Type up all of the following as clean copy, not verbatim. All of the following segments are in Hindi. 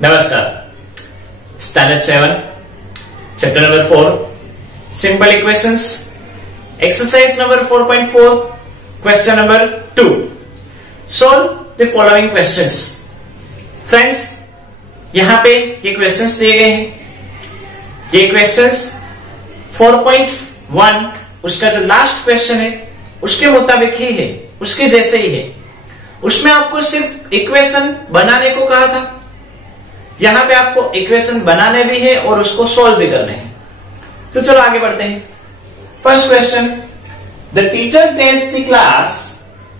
Namaskar. Standard 7, chapter number 4, simple equations, exercise number 4.4, question number 2. Solve the following questions. Friends, यहां पे ये questions दिए गए हैं. ये questions 4.1 उसका जो लास्ट क्वेश्चन है उसके मुताबिक ही है, उसके जैसे ही है. उसमें आपको सिर्फ इक्वेशन बनाने को कहा था. यहां पे आपको इक्वेशन बनाने भी है और उसको सॉल्व भी करने हैं. तो चलो आगे बढ़ते हैं. First question, the teacher tells the class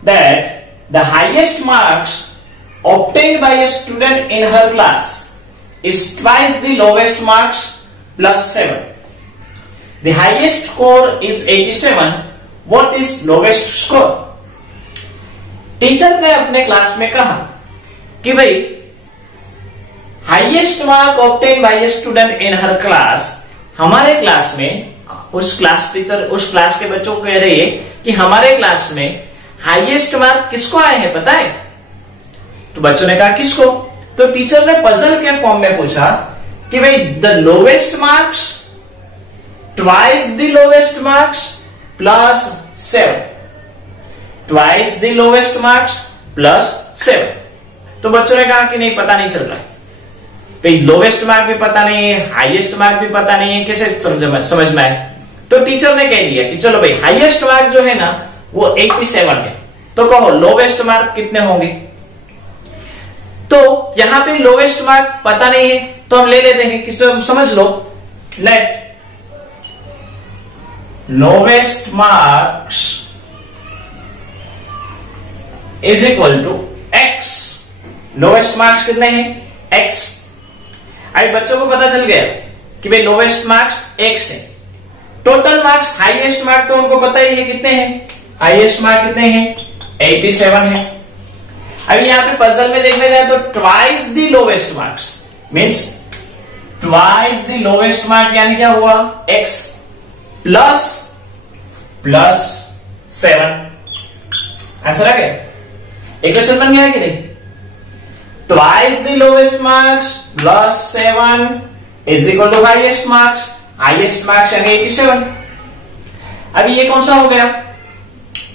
that the highest marks obtained by a student in her class is twice the lowest marks plus 7. The highest score is 87. What is lowest score? Teacher ने अपने क्लास में कहा कि भाई highest mark obtain bye a student in her class, हमारे क्लास में उस क्लास टीचर उस क्लास के बच्चों को कह रही है कि हमारे क्लास में हाईएस्ट मार्क किसको आए हैं पता है? तो बच्चों ने कहा किसको? तो टीचर ने पजल के फॉर्म में पूछा कि भाई the lowest marks twice the lowest marks plus 7, twice the lowest marks plus 7. तो बच्चों ने कहा कि नहीं, पता नहीं चल रहा है. लोवेस्ट मार्क भी पता नहीं है, हाईएस्ट मार्क भी पता नहीं है, कैसे समझना है? तो टीचर ने कह दिया कि चलो भाई हाईएस्ट मार्क जो है ना वो 87 है. तो कहो लोवेस्ट मार्क कितने होंगे? तो यहां पे लोवेस्ट मार्क पता नहीं है तो हम ले लेते हैं कि समझ लो, let lowest marks is equal to X. Lowest marks कितने हैं? एक्स. अभी बच्चों को पता चल गया कि भाई लोवेस्ट मार्क्स x है. टोटल मार्क्स हाईएस्ट मार्क तो उनको पता ही है कितने हैं. हाईएस्ट मार्क कितने हैं? 87 है. अभी यहां पे पजल में देखने जाए तो twice the lowest marks means twice the lowest mark यानी क्या हुआ? x plus 7. आंसर आ गया? इक्वेशन बन गया कि नहीं? Twice the lowest marks plus 7 is equal to highest marks. Highest marks यानी 87. अभी ये कौन सा हो गया?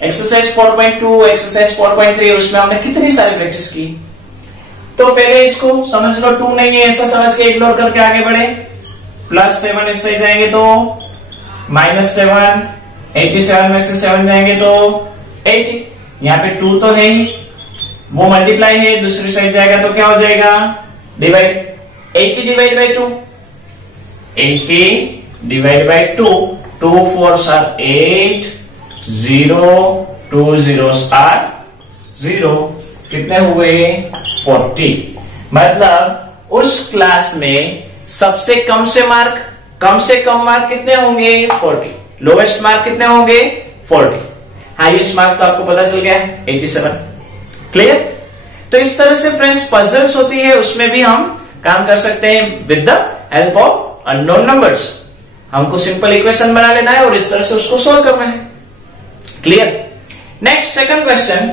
एक्सरसाइज 4.2, एक्सरसाइज 4.3, उसमें हमने कितनी सारी प्रैक्टिस की. तो पहले इसको समझ लो, 2 नहीं है ऐसा समझ के इग्नोर करके आगे बढ़े. प्लस 7 इससे जाएंगे तो -7, 87 में से 7 जाएंगे तो 80. यहाँ पे 2 तो है ही, वो मल्टीप्लाई है, दूसरी साइड जाएगा तो क्या हो जाएगा? Divide. 80 divide by 2, 80 divide by 2, 2 4s are 8, 0 2 zeros are 0. कितने हुए? 40. मतलब उस क्लास में सबसे कम से कम मार्क कितने होंगे? 40. लोवेस्ट मार्क कितने होंगे? 40. हाईएस्ट मार्क तो आपको पता चल गया है 87. क्लियर? तो इस तरह से फ्रेंड्स पजल्स होती है, उसमें भी हम काम कर सकते हैं with the help of unknown numbers. हमको सिंपल इक्वेशन बना लेना है और इस तरह से उसको सोल्व करना है. Clear? Next second question,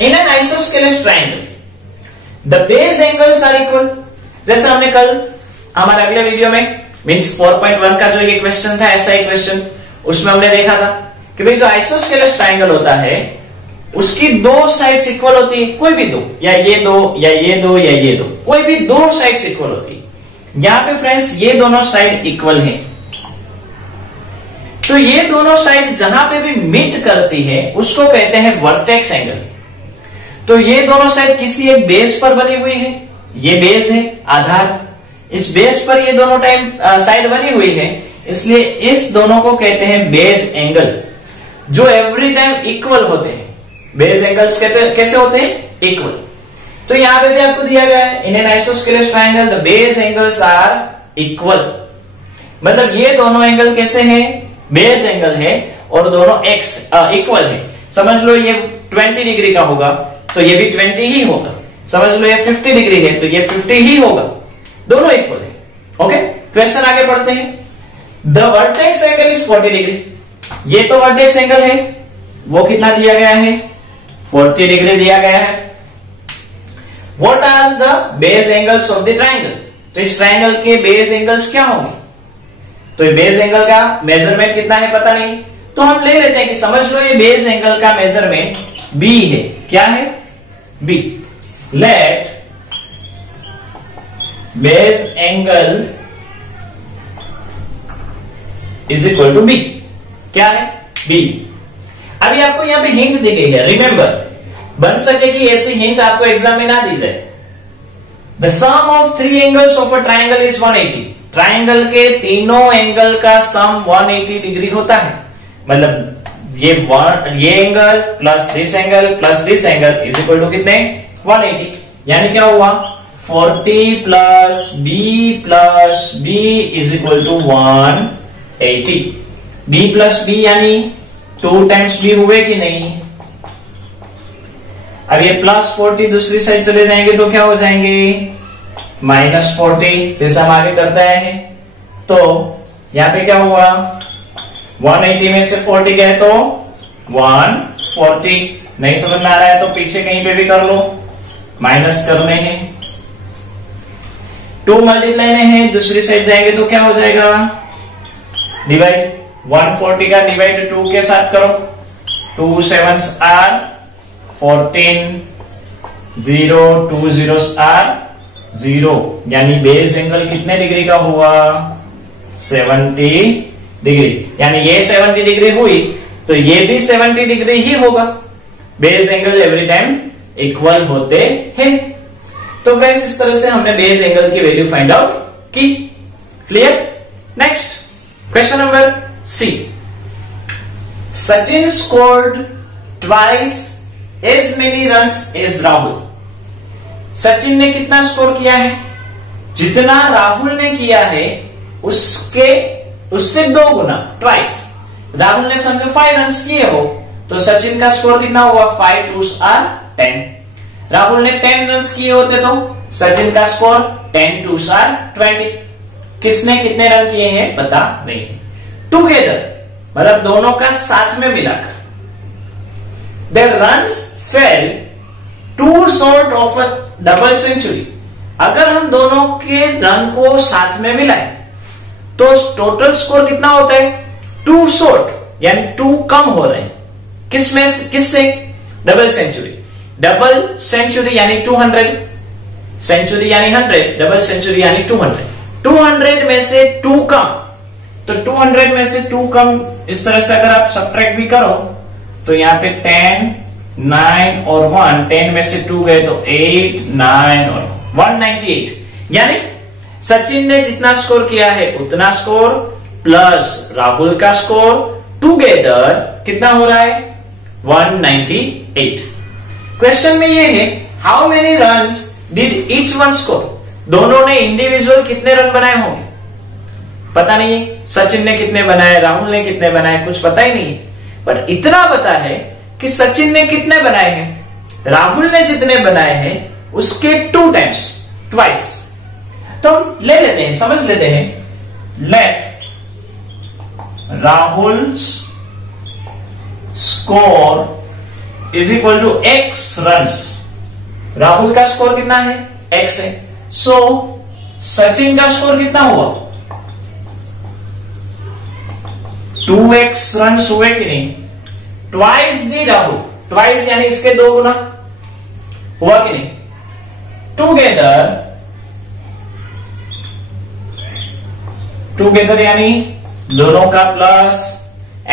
in an isosceles triangle the base angles are equal. जैसे हमने कल हमारे अगले वीडियो में मींस 4.1 का जो ये क्वेश्चन था, ऐसा ही क्वेश्चन, उसमें हमने देखा था कि भाई जो आइसोस्केलेस ट्रायंगल होता है उसकी 2 साइड्स इक्वल होती है. कोई भी 2, या ये 2 या ये 2 या ये 2, कोई भी 2 साइड्स इक्वल होती है. यहां पे फ्रेंड्स ये दोनों साइड इक्वल हैं. तो ये दोनों साइड जहां पे भी मीट करती है उसको कहते हैं वर्टेक्स एंगल. तो ये दोनों साइड किसी एक बेस पर बनी हुई है. ये बेस है आधार, इस बेस पर ये दोनों टाइम साइड बनी हुई है, इसलिए इस दोनों को कहते हैं बेस एंगल, जो एवरी टाइम इक्वल होते हैं. बेस एंगल्स कैसे होते हैं? इक्वल. तो यहां पे भी आपको दिया गया है in an isosceles triangle the base angles are equal. मतलब ये दोनों एंगल कैसे हैं? बेस एंगल है और दोनों एक्स इक्वल है. समझ लो ये 20 डिग्री का होगा तो ये भी 20 ही होगा. समझ लो ये 50 डिग्री है तो ये 50 ही होगा. दोनों इक्वल है. ओके, क्वेश्चन आगे बढ़ते हैं. The vertex angle is 40 degree. ये तो वर्टेक्स एंगल है, वो कितना दिया गया है? 40 डिग्री दिया गया है. What are the base angles of the triangle? तो इस ट्राइंगल के बेस एंगल्स क्या होंगे? तो ये बेस एंगल का मेजरमेंट कितना है पता नहीं, तो हम ले लेते हैं कि समझ लो ये बेस एंगल का मेजरमेंट b है। क्या है? b। Let base angle is equal to b। क्या है? b। अभी आपको यहां पे हिंट दी गई है, रिमेंबर, बन सके कि ऐसी हिंट आपको एग्जाम में ना दी जाए। The sum of 3 angles of a triangle is 180। Triangle के तीनों एंगल का सम 180 डिग्री होता है। मतलब ये angle plus this angle plus this angle is equal to कितने? 180। यानी क्या हुआ? 40 plus b is equal to 180। b plus b यानी 2 टाइम्स b हुए कि नहीं? अब ये प्लस 40 दूसरी साइड चले जाएंगे तो क्या हो जाएंगे? माइनस 40, जैसा हम आगे करते हैं। तो यहां पे क्या हुआ? 180 में से 40 गए तो 140। नहीं समझ में आ रहा है तो पीछे कहीं पे भी कर लो, माइनस करने हैं। 2 मल्टीप्लाई में है, दूसरी साइड जाएंगे तो क्या हो जाएगा? डिवाइड। 140 का डिवाइड 2 के साथ करो, 2 7s आर 14, 0 2 zeros आर 0। यानी बेस एंगल कितने डिग्री का हुआ? 70 डिग्री। यानी ये 70 डिग्री हुई तो ये भी 70 डिग्री ही होगा। Base angle every time equal होते हैं। तो फ्रेंड्स इस तरह से हमने बेस एंगल की वैल्यू फाइंड आउट की। Clear? Next question number C. Sachin scored twice as many runs as Rahul. Sachin ने कितना स्कोर किया है? जितना राहुल ने किया है उससे 2 गुना, ट्वाइस। राहुल ने समझो 5 रन्स किए हो तो सचिन का स्कोर कितना हुआ? 5 2s are 10। राहुल ने 10 रन्स किए होते तो सचिन का स्कोर 10 2s are 20। किसने कितने रन किए हैं पता नहीं है। टुगेदर मतलब दोनों का साथ में मिलाकर, their runs fell too short of a double century। अगर हम दोनों के रन को साथ में मिलाएं तो टोटल स्कोर कितना होता है? 2 शॉर्ट यानी 2 कम हो रहे हैं। किससे? Double century. डबल सेंचुरी यानी 200, सेंचुरी यानी 100, डबल सेंचुरी यानी 200। 200 में से 2 कम, तो 200 में से 2 कम इस तरह से अगर आप सब्ट्रैक्ट भी करो तो यहां पे 10 9 और 1, 10 में से 2 गए तो 8 9 और 198। यानी सचिन ने जितना स्कोर किया है उतना स्कोर प्लस राहुल का स्कोर टुगेदर कितना हो रहा है? 198। क्वेश्चन में ये है how many runs did each one score. दोनों ने इंडिविजुअल कितने रन बनाए होंगे पता नहीं है। सचिन ने कितने बनाए, राहुल ने कितने बनाए, कुछ पता ही नहीं है। बट इतना पता है कि सचिन ने कितने बनाए हैं, राहुल ने जितने बनाए हैं उसके 2 टाइम्स, ट्वाइस। तो हम ले लेते हैं, समझ लेते हैं। Let Rahul's score is equal to x runs. Rahul का स्कोर कितना है? x है। सो सचिन का स्कोर कितना हुआ? 2x रन्स हुए कि नहीं? ट्वाइस दी राहुल, ट्वाइस यानी इसके 2 गुना हुआ कि नहीं? टुगेदर यानी दोनों का प्लस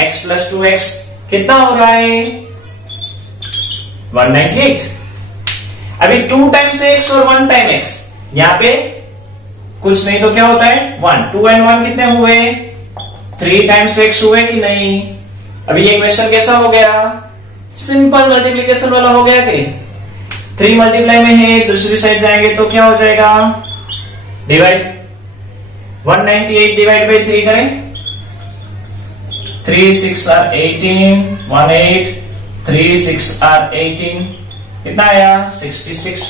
x प्लस 2x कितना हो रहा है? 198। अभी 2 टाइम्स x और 1 टाइम x, यहां पे कुछ नहीं तो क्या होता है? 1। 2 and 1 कितने हुए? 3 टाइम्स x हुए कि नहीं? अभी ये क्वेश्चन कैसा हो गया? सिंपल मल्टीप्लीकेशन वाला हो गया कि 3 मल्टीप्लाई में है, दूसरी साइड जाएंगे तो क्या हो जाएगा? डिवाइड। 198 डिवाइड बाई 3 करें, 3 6 are 18, 1 8, 3 6 are 18, कितना आया? 66।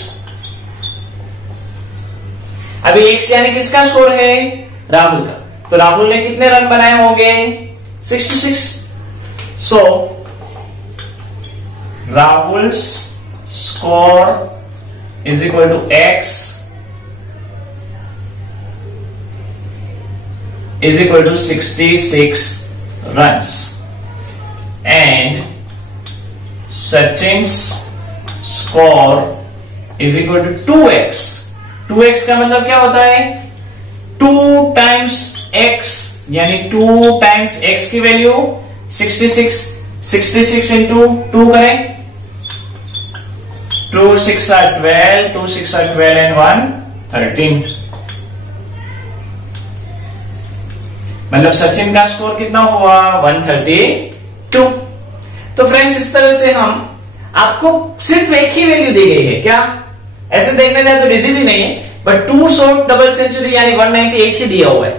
अभी x यानी किसका स्कोर है? राहुल का। तो राहुल ने कितने रन बनाए होंगे? 66। So Rahul's score is equal to x is equal to 66 runs and Sachin's score is equal to 2x. 2x का मतलब क्या होता है? 2 times x यानी 2 times x की वैल्यू 66 into 2 करें 2 6 are 12, 2 6 are 12 and 1 13. मतलब सचिन का स्कोर कितना हुआ 132. तो फ्रेंड्स इस तरह से हम आपको सिर्फ एक ही वैल्यू दी गई है. क्या ऐसे देखने जाए तो इजीली नहीं है, बट 2 शॉट डबल सेंचुरी यानी 198 ही दिया हुआ है,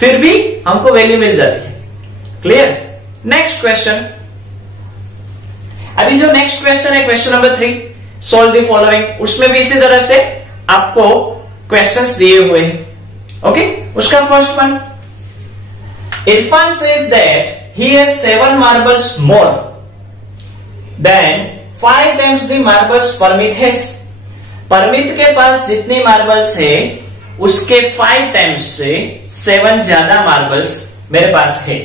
फिर भी हमको वैल्यू मिल जाती है. क्लियर? Next question. अभी जो नेक्स्ट क्वेश्चन है question number 3, solve the following. उसमें भी इसी तरह से आपको क्वेश्चंस दिए हुए हैं. ओके, उसका first one, Irfan says that he has 7 marbles more than 5 times the marbles Parmit has. Parmit के पास जितनी मार्बल्स है उसके 5 टाइम्स से 7 ज्यादा मार्बल्स मेरे पास है.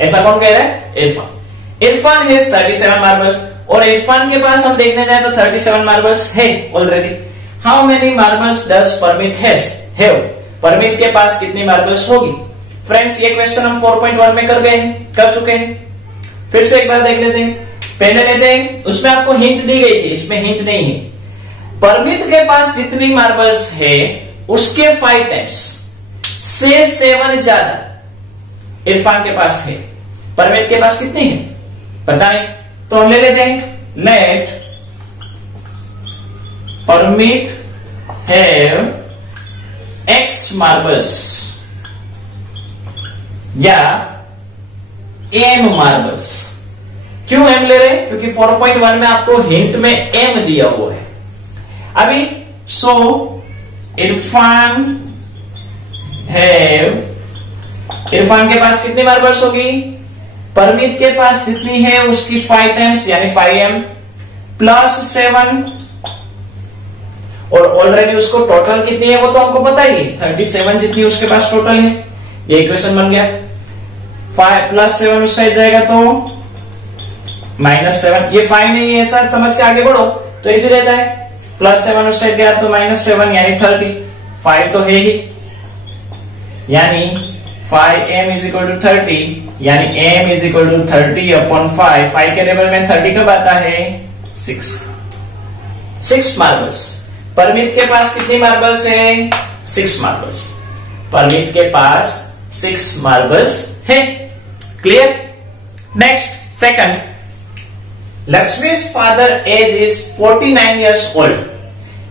ऐसा कौन कह रहा है? इरफान. इरफान हैज 37 मार्बल्स और इरफान के पास हम देखने जाए तो 37 मार्बल्स है already. How many marbles does Parmit have? Parmit के पास कितनी मार्बल्स होगी? फ्रेंड्स ये क्वेश्चन हम 4.1 में कर चुके हैं. फिर से एक बार देख लेते हैं. पहले लेते हैं, उसमें आपको हिंट दी गई थी, इसमें हिंट नहीं है. परमित के पास जितनी मार्बल्स है उसके 5 टाइम्स से 7 ज्यादा इरफान के पास है. परमित के पास कितनी है पता नहीं, तो हम ले लेते हैं. Let Parmit have x marbles या m मार्बल्स. क्यों m ले रहे हैं? क्योंकि 4.1 में आपको हिंट में m दिया हुआ है. अभी सो इरफान के पास कितनी मार्बल्स होगी? परमित के पास जितनी है उसकी 5 टाइम्स यानी 5m प्लस 7, और ऑलरेडी उसको टोटल कितनी है वो तो आपको पता ही, 37 जितनी उसके पास टोटल है. ये इक्वेशन बन गया. 5 प्लस 7 उस साइड जाएगा तो -7. ये 5 नहीं है, ऐसा समझ के आगे बढ़ो तो इजी रहता है. प्लस 7 उस साइड गया तो -7 यानी 30. 5 तो है ही, यानी 5m इज इक्वल टू 30, यानी m is equal to 30 upon 5. 5 के लेवल में 30 कब आता है? 6 मार्बल्स. परमित के पास कितनी मार्बल्स है? 6 मार्बल्स. परमित के पास 6 मार्बल्स है. Clear? Next second, Lakshmi's father age is 49 years old.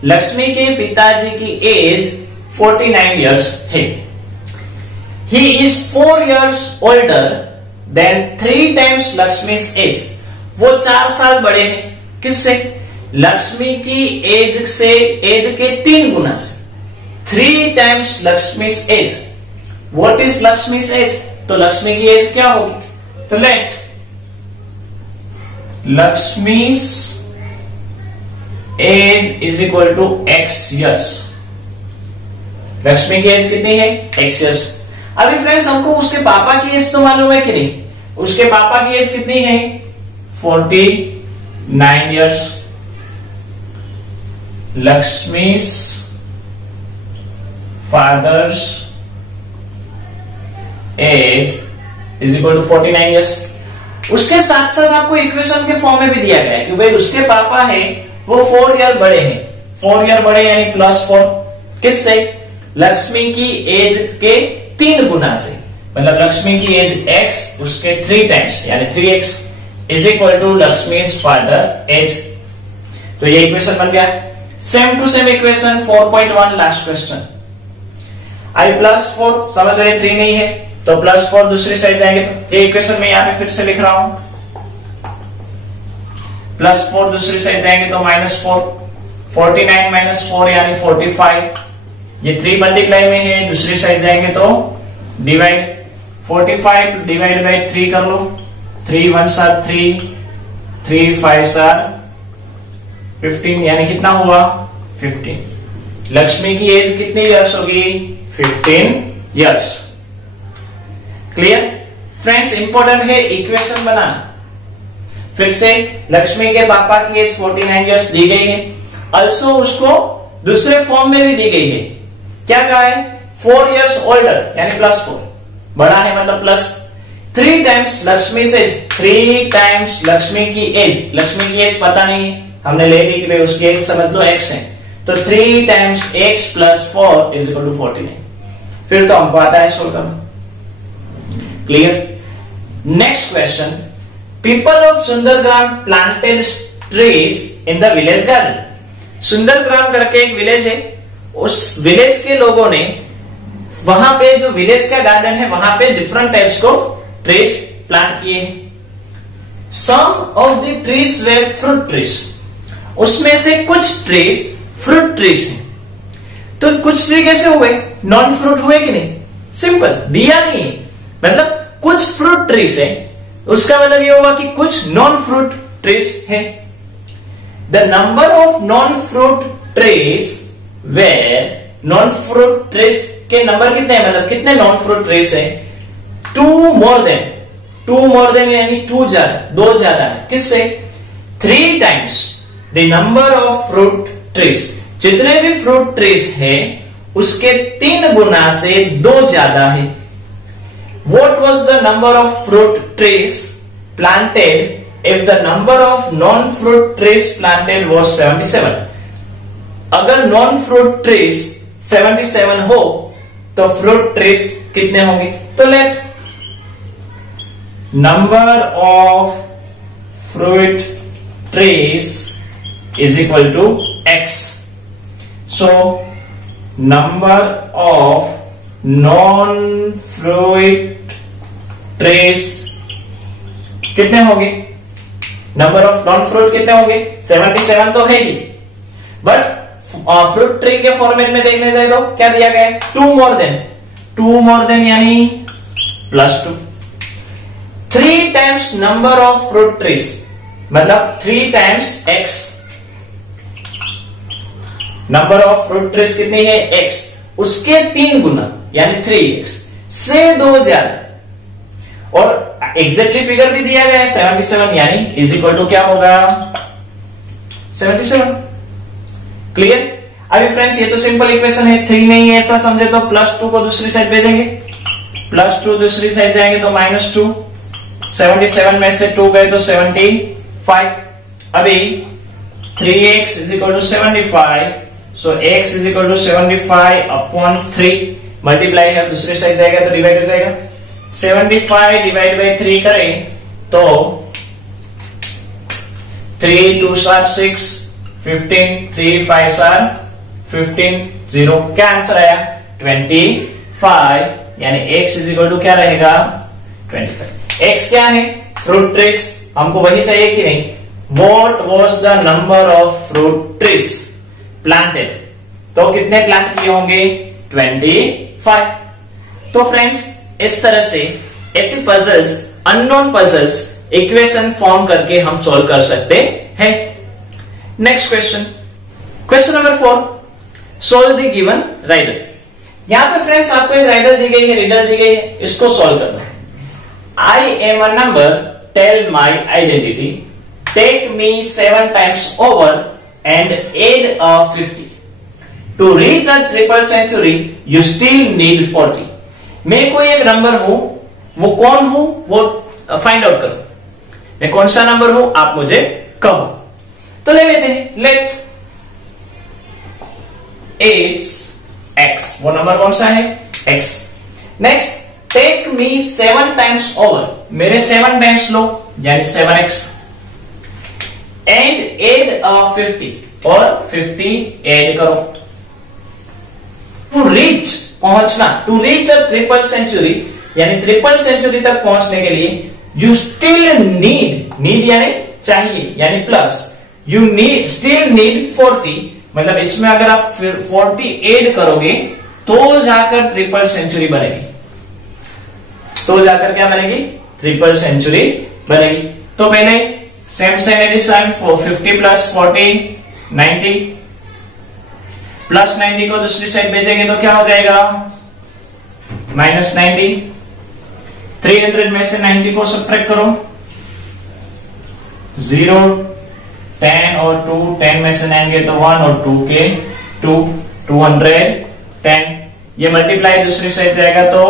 Lakshmi के पिताजी की एज 49 years है. He is 4 years older than 3 times Lakshmi's age. वो 4 साल बड़े हैं. किससे? लक्ष्मी की एज से, एज के 3 गुना से. 3 times Lakshmi's age. What is Lakshmi's age? तो लक्ष्मी की एज क्या होगी? तो let Lakshmi's age is equal to x years. Lakshmi की एज कितनी है? x years. अभी फ्रेंड्स हमको उसके पापा की एज तो मालूम है कि नहीं? उसके पापा की एज कितनी है? 49 years. Lakshmi's father's age is equal to 49 years. उसके साथ साथ आपको इक्वेशन के फॉर्म में भी दिया गया है कि भाई उसके पापा है वो 4 ईयर बड़े हैं. 4 ईयर बड़े यानी +4. किससे? लक्ष्मी की एज के 3 गुना से. मतलब लक्ष्मी की एज x, उसके 3 टाइम्स यानी 3x is equal to Lakshmi's father age. तो ये इक्वेशन बन गया. Same to same equation 4.1 last question. आई +4 समझ रहे, 3 नहीं है तो +4 दूसरी साइड जाएंगे. तो ये इक्वेशन में यहां पे फिर से लिख रहा हूं. +4 दूसरी साइड जाएंगे तो -4. 49 - 4 यानी 45. ये 3 मल्टीप्लाई में है, दूसरी साइड जाएंगे तो डिवाइड. 45 डिवाइड बाई 3 कर लो. 3 1s are 3, 3 5s are 15 यानी कितना हुआ? 15। लक्ष्मी की एज कितनी इयर्स होगी? 15 इयर्स। Clear friends? इंपॉर्टेंट है इक्वेशन बनाना। फिर से लक्ष्मी के पापा की एज 49 इयर्स दी गई है, ऑल्सो उसको दूसरे फॉर्म में भी दी गई है। क्या कहा है? 4 इयर्स ओल्डर यानी +4, बड़ा है मतलब प्लस। 3 टाइम्स लक्ष्मी से 3 टाइम्स लक्ष्मी की एज, लक्ष्मी की एज पता नहीं है, हमने ले ली कि भाई उसकी एज समझ लो x है, तो 3 टाइम्स x + 4 = 49। फिर तो हमको आता है सोल्व करना। Clear? Next question, people of Sundargram planted trees in the village garden. Sundargram करके एक विलेज है, उस विलेज के लोगों ने वहां पे जो विलेज का गार्डन है वहां पे डिफरेंट टाइप्स को ट्रीज प्लांट किए हैं। Some of the trees were fruit trees, उसमें से कुछ ट्रीज फ्रूट ट्रीज हैं। तो कुछ ट्री कैसे हुए? नॉन फ्रूट हुए कि नहीं? सिंपल, दिया नहीं, मतलब कुछ फ्रूट ट्रीज है, उसका मतलब ये होगा कि कुछ नॉन फ्रूट ट्रीज है। The number of non fruit trees were, non fruit trees के नंबर कितने हैं, मतलब कितने नॉन फ्रूट ट्रीज है? 2 मोर देन यानी 2 ज्यादा, 2 ज्यादा है। किससे? 3 times the number of fruit trees, जितने भी फ्रूट ट्रीज है उसके 3 गुना से 2 ज्यादा है। What was the number of fruit trees planted if the number of non-fruit trees planted was 77? अगर non-fruit trees 77 हो तो fruit trees कितने होंगे? तो let number of fruit trees is equal to x. So number of non-fruit trace कितने होंगे? नंबर ऑफ नॉन फ्रूट कितने होंगे? 77 तो है ही, बट फ्रूट ट्री के फॉर्मेट में देखने जाए तो क्या दिया गया है? 2 मोर देन यानी +2। 3 times number of fruit trees मतलब 3 times x। Number of fruit trees कितनी है? x, उसके 3 गुना यानी 3x से 2 ज्यादा, और एग्जैक्टली फिगर भी दिया गया है 77 यानी = क्या होगा? 77। क्लियर? अभी फ्रेंड्स ये तो सिंपल इक्वेशन है, 3 नहीं है ऐसा समझे तो +2 को दूसरी साइड भेजेंगे, +2 दूसरी साइड जाएंगे तो -2, 77 में से 2 गए तो 75। अभी 3x = 75, सो x = 75/3, मल्टीप्लाई है दूसरी साइड जाएगा तो डिवाइड हो जाएगा। 75 डिवाइड बाई 3 करें तो 3 2 6 15, 3 5 15, 0 क्या आंसर आया? 25, यानी x = क्या रहेगा? 25। x क्या है? फ्रूट ट्रीज, हमको वही चाहिए कि नहीं? What was the number of fruit trees planted? तो कितने प्लांट किए होंगे? 25। तो फ्रेंड्स इस तरह से ऐसे puzzles, unknown puzzles equation form करके हम सॉल्व कर सकते हैं। Next question number 4, solve the given Rydal. यहां पे फ्रेंड्स आपको एक राइडल दी गई है, रिडल दी गई है, इसको सॉल्व करना है। I am a number, tell my identity, take me 7 times over and add 50। To reach a triple century you still need 40। मैं कोई एक नंबर हूं, वो कौन हूं वो फाइंड आउट करो। मैं कौन सा नंबर हूं आप मुझे कहो। तो ले लेते हैं, लेट इट्स x, वो नंबर कौन सा है? x। Next, take me 7 times over, मेरे 7 टाइम्स लो यानी 7x, एंड एड 50 और 50 एड करो। टू रीच, पहुंचना, to reach a triple century यानी ट्रिपल सेंचुरी तक पहुंचने के लिए यू स्टिल नीड यानी चाहिए यानी plus, you need still need 40, मतलब इसमें अगर आप 40 ऐड करोगे तो जाकर ट्रिपल सेंचुरी बनेगी, तो जाकर क्या बनेगी? ट्रिपल सेंचुरी बनेगी। तो पहले सेम एडिशन 50 + 40 90, प्लस 90 को दूसरी साइड भेजेंगे तो क्या हो जाएगा, माइनस 90। 300 में से 90 को सब्ट्रैक्ट करो, 0, 10 और 2, 10 में से 9 गए तो 1 और 2 के 2, 210। ये मल्टीप्लाई दूसरी साइड जाएगा तो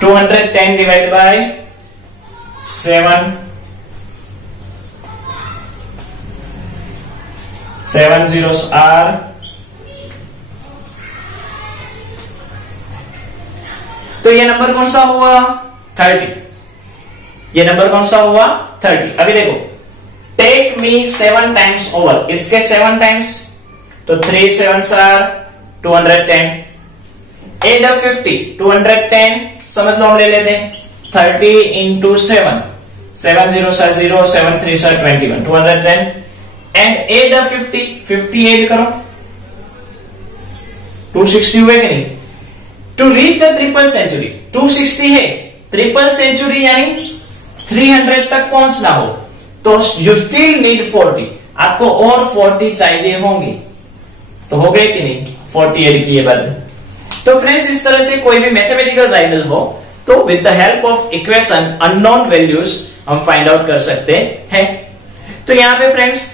210 डिवाइड बाय 7, 7 zeros are . तो ये नंबर कौन सा हुआ, 30। ये नंबर कौन सा हुआ, 30। अभी देखो, टेक मी 7 टाइम्स ओवर, इसके 7 टाइम्स तो 3 7s are 210। एड 50, 210 समझ लो हम ले लेते हैं 30 into 7, 7 zeros are 0, 7 3s are 21, 210। And add 50, 50 add करो, 260 हुए कि नहीं। To reach the triple century, 260 है, ट्रिपल सेंचुरी यानी 300 तक पहुंचना हो तो यू स्टिल नीड 40, आपको और 40 चाहिए होंगे। तो हो गए कि नहीं, 40 एड किए बाद। तो फ्रेंड्स इस तरह से कोई भी मैथमेटिकल राइडल हो तो with the help of equation unknown values हम फाइंड आउट कर सकते हैं। तो यहाँ पे फ्रेंड्स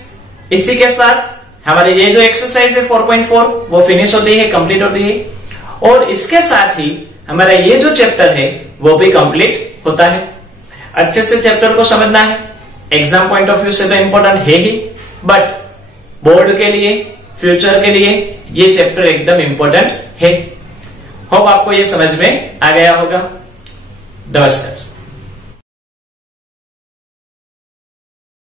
इसी के साथ हमारी ये जो एक्सरसाइज है 4.4 वो फिनिश होती है, कंप्लीट होती है। और इसके साथ ही हमारा ये जो चैप्टर है वो भी कंप्लीट होता है। अच्छे से चैप्टर को समझना है, एग्जाम पॉइंट ऑफ व्यू से तो इंपॉर्टेंट है ही, बट बोर्ड के लिए, फ्यूचर के लिए ये चैप्टर एकदम इंपॉर्टेंट है। होप आपको ये समझ में आ गया होगा। नमस्कार।